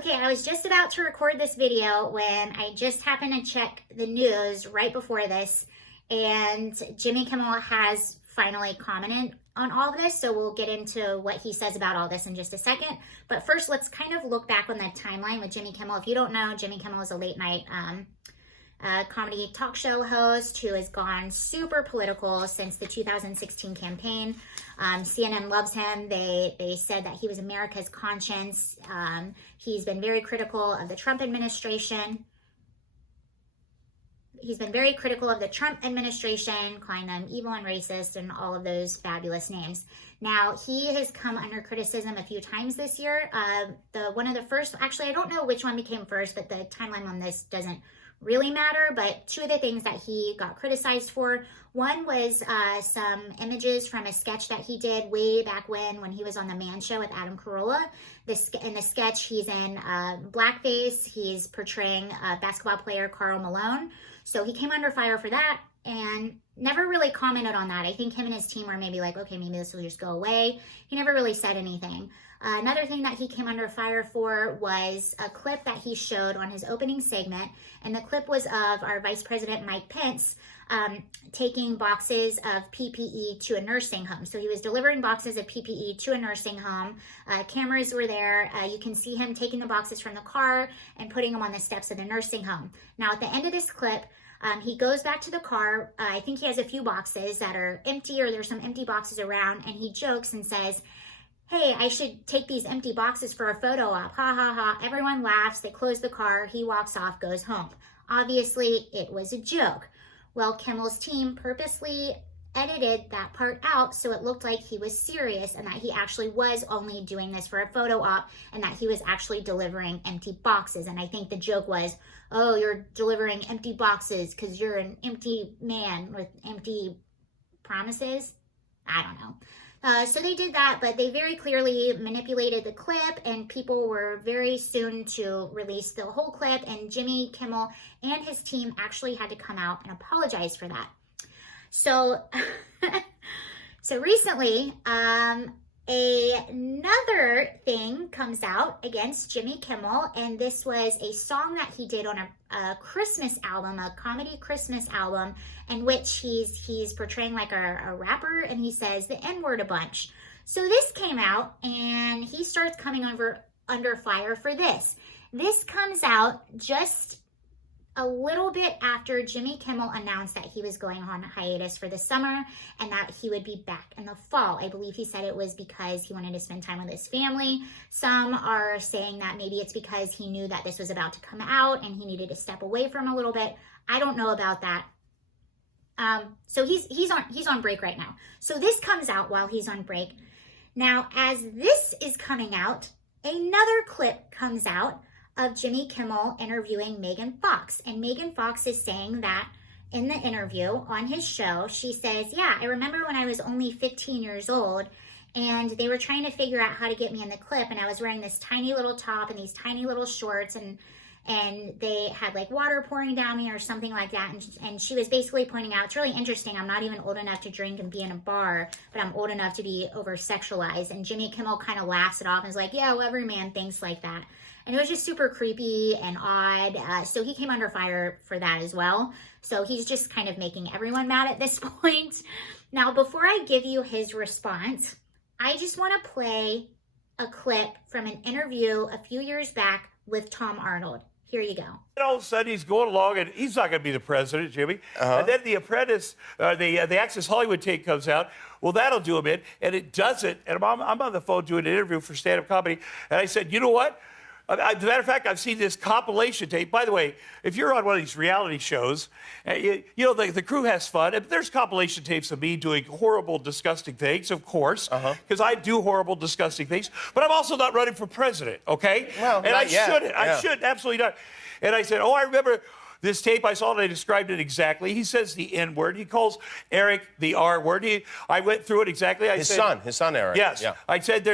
Okay, I was just about to record this video when I just happened to check the news right before this, and Jimmy Kimmel has finally commented on all of this, so we'll get into what he says about all this in just a second. But first, let's kind of look back on the timeline with Jimmy Kimmel. If you don't know, Jimmy Kimmel is a late night comedy talk show host who has gone super political since the 2016 campaign. CNN loves him. They said that he was America's conscience. He's been very critical of the Trump administration. He's been very critical of the Trump administration, calling them evil and racist and all of those fabulous names. Now, he has come under criticism a few times this year. One of the first, actually, I don't know which one became first, but the timeline on this doesn't really matter, but two of the things that he got criticized for, one was some images from a sketch that he did way back when he was on The Man Show with Adam Carolla. In the sketch, he's in blackface. He's portraying basketball player Karl Malone. So he came under fire for that and never really commented on that. I think him and his team were maybe like, okay, maybe this will just go away. He never really said anything. Another thing that he came under fire for was a clip that he showed on his opening segment, and the clip was of our Vice President Mike Pence taking boxes of PPE to a nursing home. So he was delivering boxes of PPE to a nursing home. Cameras were there. You can see him taking the boxes from the car and putting them on the steps of the nursing home. Now, at the end of this clip, he goes back to the car. I think he has a few boxes that are empty, or there's some empty boxes around, and he jokes and says, "Hey, I should take these empty boxes for a photo op. Ha ha ha." Everyone laughs. They close the car. He walks off, goes home. Obviously, it was a joke. Well, Kimmel's team purposely edited that part out so it looked like he was serious and that he actually was only doing this for a photo op and that he was actually delivering empty boxes. And I think the joke was, oh, you're delivering empty boxes because you're an empty man with empty promises. I don't know. So they did that, but they very clearly manipulated the clip, and people were very soon to release the whole clip, and Jimmy Kimmel and his team actually had to come out and apologize for that. So, recently, another thing comes out against Jimmy Kimmel, and this was a song that he did on a Christmas album, a comedy Christmas album, in which he's portraying like a rapper, and he says the N-word a bunch. So this came out, and he starts coming under fire for this. This comes out just a little bit after Jimmy Kimmel announced that he was going on hiatus for the summer and that he would be back in the fall. I believe he said it was because he wanted to spend time with his family. Some are saying that maybe it's because he knew that this was about to come out and he needed to step away from a little bit. I don't know about that. So he's on break right now. So this comes out while he's on break. Now, as this is coming out, another clip comes out of Jimmy Kimmel interviewing Megan Fox. And Megan Fox is saying that in the interview on his show, she says, yeah, I remember when I was only 15 years old and they were trying to figure out how to get me in the clip, and I was wearing this tiny little top and these tiny little shorts, and they had like water pouring down me or something like that. And she was basically pointing out, it's really interesting, I'm not even old enough to drink and be in a bar, but I'm old enough to be over-sexualized. And Jimmy Kimmel kind of laughs it off and is like, yeah, well, every man thinks like that. And it was just super creepy and odd. So he came under fire for that as well. So he's just kind of making everyone mad at this point. Now, before I give you his response, I just want to play a clip from an interview a few years back with Tom Arnold. Here you go. And all of a sudden, he's going along, and he's not going to be the president, Jimmy. And then The Apprentice, the Access Hollywood tape comes out. Well, that'll do him in, and it doesn't. And I'm on the phone doing an interview for stand-up comedy, and I said, you know what? As a matter of fact, I've seen this compilation tape. By the way, if you're on one of these reality shows, you know, the crew has fun. And there's compilation tapes of me doing horrible, disgusting things, of course, because I do horrible, disgusting things. But I'm also not running for president, okay? Well, and I shouldn't. Yeah. I should, absolutely not. And I said, oh, I remember this tape. I saw it. I described it exactly. He says the N-word. He calls Eric the R-word. I went through it exactly. His son, Eric. Yes. Yeah. I said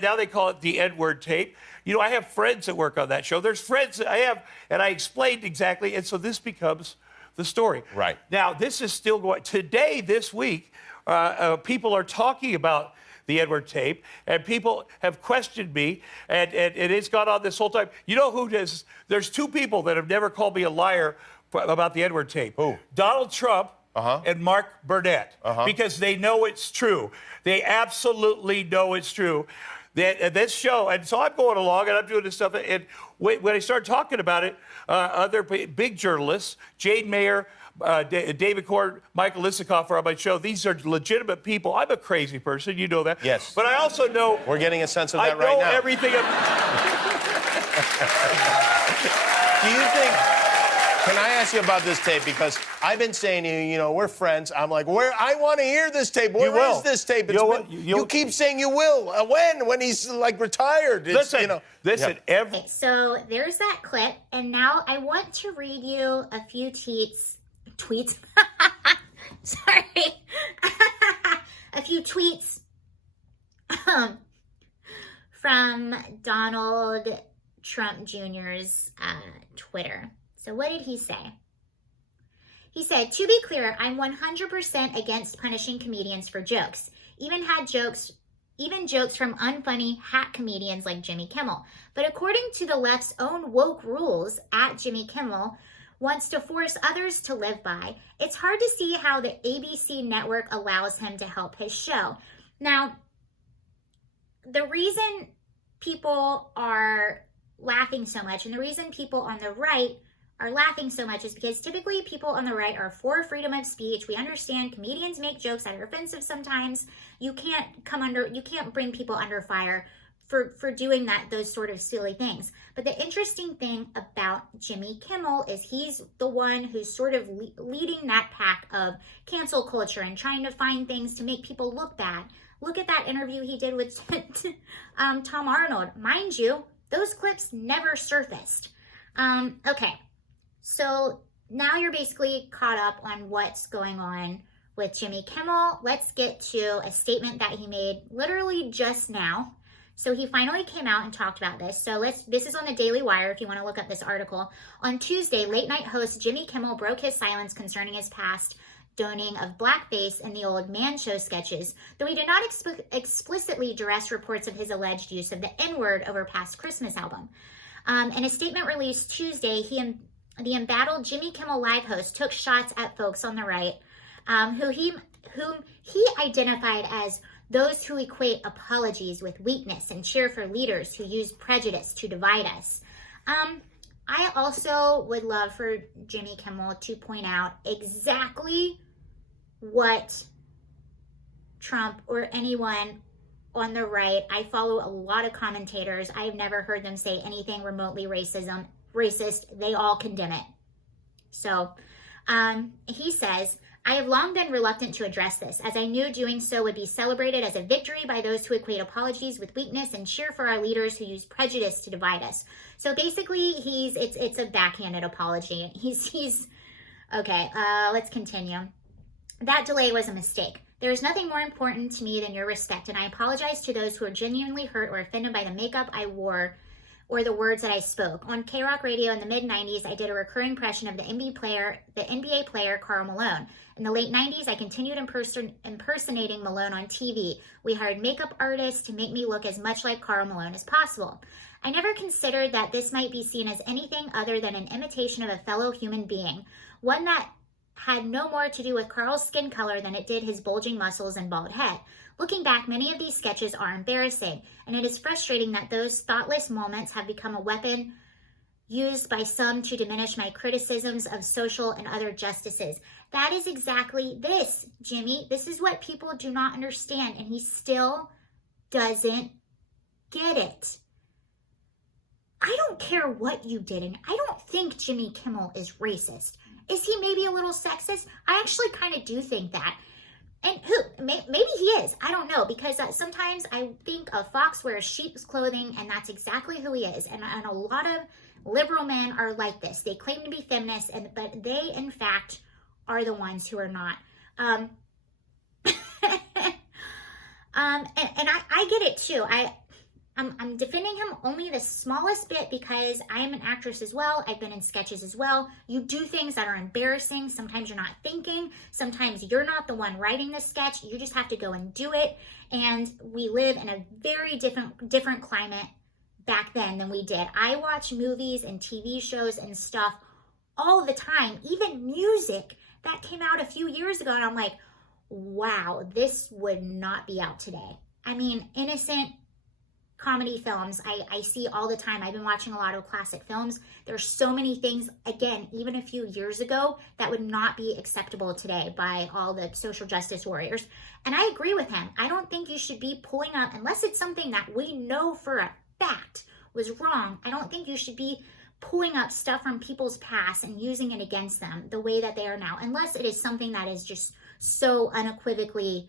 now they call it the N-word tape. You know, I have friends that work on that show. There's friends that I have, and I explained exactly, and so this becomes the story. Right. Now, this is still going. Today, this week, people are talking about the Edward tape, and people have questioned me, and it's gone on this whole time. You know who does? There's two people that have never called me a liar about the Edward tape. Who? Donald Trump and Mark Burnett, because they know it's true. They absolutely know it's true. This show, and so I'm going along and I'm doing this stuff, and when I start talking about it, other big journalists, Jane Mayer, David Cord, Michael Isikoff are on my show. These are legitimate people. I'm a crazy person, you know that. Yes. But I also know... We're getting a sense of that right now. I know everything... Do you think... Can I ask you about this tape? Because I've been saying to you, you know, we're friends. I'm like, I want to hear this tape. Where is this tape? You keep saying you will. When he's, like, retired. Listen, Okay, so there's that clip, and now I want to read you a few tweets. Sorry. A few tweets from Donald Trump Jr.'s Twitter. So what did he say? He said, "To be clear, I'm 100% against punishing comedians for jokes. Even jokes from unfunny hack comedians like Jimmy Kimmel. But according to the left's own woke rules, at Jimmy Kimmel wants to force others to live by, it's hard to see how the ABC network allows him to help his show." Now, the reason people are laughing so much, and the reason people on the right are laughing so much, is because typically people on the right are for freedom of speech. We understand comedians make jokes that are offensive sometimes. You can't bring people under fire for doing those sort of silly things. But the interesting thing about Jimmy Kimmel is he's the one who's sort of leading that pack of cancel culture and trying to find things to make people look bad. Look at that interview he did with Tom Arnold. Mind you, those clips never surfaced. Okay. So now you're basically caught up on what's going on with Jimmy Kimmel. Let's get to a statement that he made literally just now. So he finally came out and talked about this. So this is on the Daily Wire if you want to look up this article. On Tuesday, late night host Jimmy Kimmel broke his silence concerning his past donning of blackface in the old Man Show sketches, though he did not explicitly address reports of his alleged use of the N-word over past Christmas album. In a statement released Tuesday, the embattled Jimmy Kimmel Live host took shots at folks on the right, whom he identified as those who equate apologies with weakness and cheer for leaders who use prejudice to divide us. I also would love for Jimmy Kimmel to point out exactly what Trump or anyone on the right, I follow a lot of commentators. I've never heard them say anything remotely racist. They all condemn it. So he says, "I have long been reluctant to address this, as I knew doing so would be celebrated as a victory by those who equate apologies with weakness and cheer for our leaders who use prejudice to divide us." So basically, it's a backhanded apology. He's okay. Let's continue. "That delay was a mistake. There is nothing more important to me than your respect, and I apologize to those who are genuinely hurt or offended by the makeup I wore or the words that I spoke. On K-Rock Radio in the mid-90s, I did a recurring impression of the NBA player Karl Malone. In the late 90s, I continued impersonating Malone on TV. We hired makeup artists to make me look as much like Karl Malone as possible. I never considered that this might be seen as anything other than an imitation of a fellow human being, one that had no more to do with Karl's skin color than it did his bulging muscles and bald head. Looking back, many of these sketches are embarrassing, and it is frustrating that those thoughtless moments have become a weapon used by some to diminish my criticisms of social and other justices." That is exactly this, Jimmy. This is what people do not understand, and he still doesn't get it. I don't care what you did, and I don't think Jimmy Kimmel is racist. Is he maybe a little sexist? I actually kind of do think that. And maybe he is. I don't know, because sometimes I think a fox wears sheep's clothing, and that's exactly who he is. And a lot of liberal men are like this. They claim to be feminists, but they, in fact, are the ones who are not. And I get it, too. I'm defending him only the smallest bit because I am an actress as well. I've been in sketches as well. You do things that are embarrassing. Sometimes you're not thinking. Sometimes you're not the one writing the sketch. You just have to go and do it. And we live in a very different climate back then than we did. I watch movies and TV shows and stuff all the time, even music that came out a few years ago. And I'm like, wow, this would not be out today. I mean, innocent comedy films I see all the time. I've been watching a lot of classic films. There's so many things, again, even a few years ago, that would not be acceptable today by all the social justice warriors. And I agree with him. I don't think you should be pulling up, unless it's something that we know for a fact was wrong, I don't think you should be pulling up stuff from people's past and using it against them the way that they are now, unless it is something that is just so unequivocally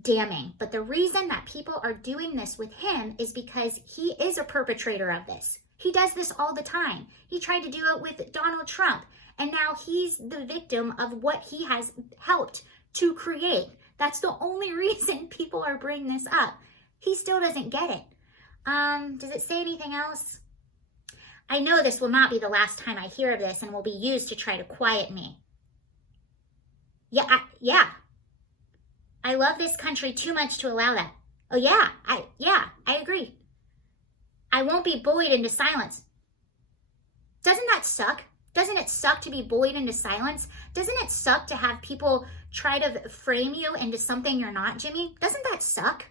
damning. But the reason that people are doing this with him is because he is a perpetrator of this. He does this all the time. He tried to do it with Donald Trump, and now he's the victim of what he has helped to create. That's the only reason people are bringing this up. He still doesn't get it. Does it say anything else? I know this will not be the last time I hear of this and will be used to try to quiet me. Yeah. I love this country too much to allow that. Oh yeah, I agree. I won't be bullied into silence. Doesn't that suck? Doesn't it suck to be bullied into silence? Doesn't it suck to have people try to frame you into something you're not, Jimmy? Doesn't that suck?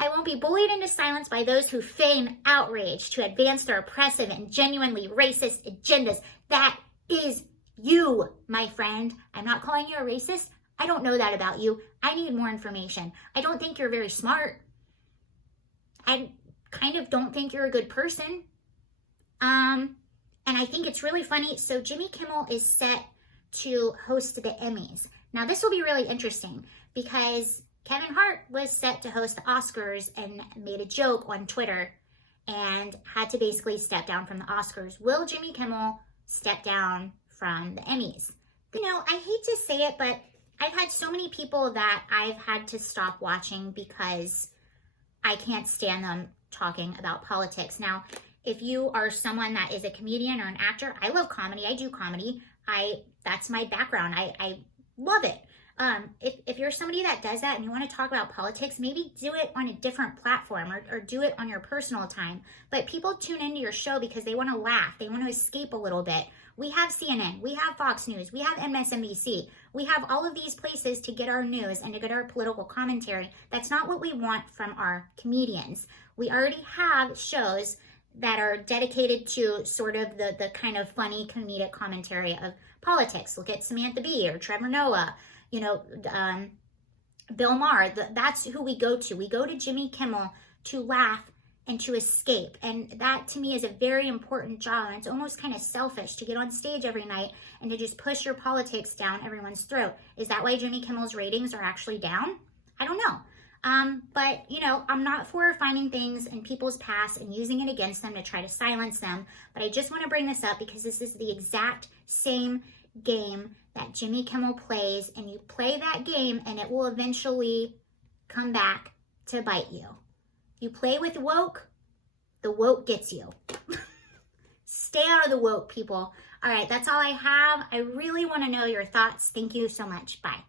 I won't be bullied into silence by those who feign outrage to advance their oppressive and genuinely racist agendas. That is you, my friend. I'm not calling you a racist. I don't know that about you. I need more information. I don't think you're very smart. I kind of don't think you're a good person. And I think it's really funny. So Jimmy Kimmel is set to host the Emmys. Now this will be really interesting because Kevin Hart was set to host the Oscars and made a joke on Twitter and had to basically step down from the Oscars. Will Jimmy Kimmel step down from the Emmys? You know, I hate to say it, but I've had so many people that I've had to stop watching because I can't stand them talking about politics. Now, if you are someone that is a comedian or an actor, I love comedy. I do comedy. That's my background. I love it. If you're somebody that does that and you want to talk about politics, maybe do it on a different platform or do it on your personal time. But people tune into your show because they want to laugh. They want to escape a little bit. We have CNN. We have Fox News. We have MSNBC. We have all of these places to get our news and to get our political commentary. That's not what we want from our comedians. We already have shows that are dedicated to sort of the kind of funny comedic commentary of politics. Look at Samantha Bee or Trevor Noah. You know, Bill Maher, that's who we go to. We go to Jimmy Kimmel to laugh and to escape. And that to me is a very important job. And it's almost kind of selfish to get on stage every night and to just push your politics down everyone's throat. Is that why Jimmy Kimmel's ratings are actually down? I don't know. But, you know, I'm not for finding things in people's past and using it against them to try to silence them. But I just want to bring this up because this is the exact same game that Jimmy Kimmel plays, and you play that game and it will eventually come back to bite you. You play with woke, the woke gets you. Stay out of the woke, people. All right, that's all I have. I really want to know your thoughts. Thank you so much. Bye.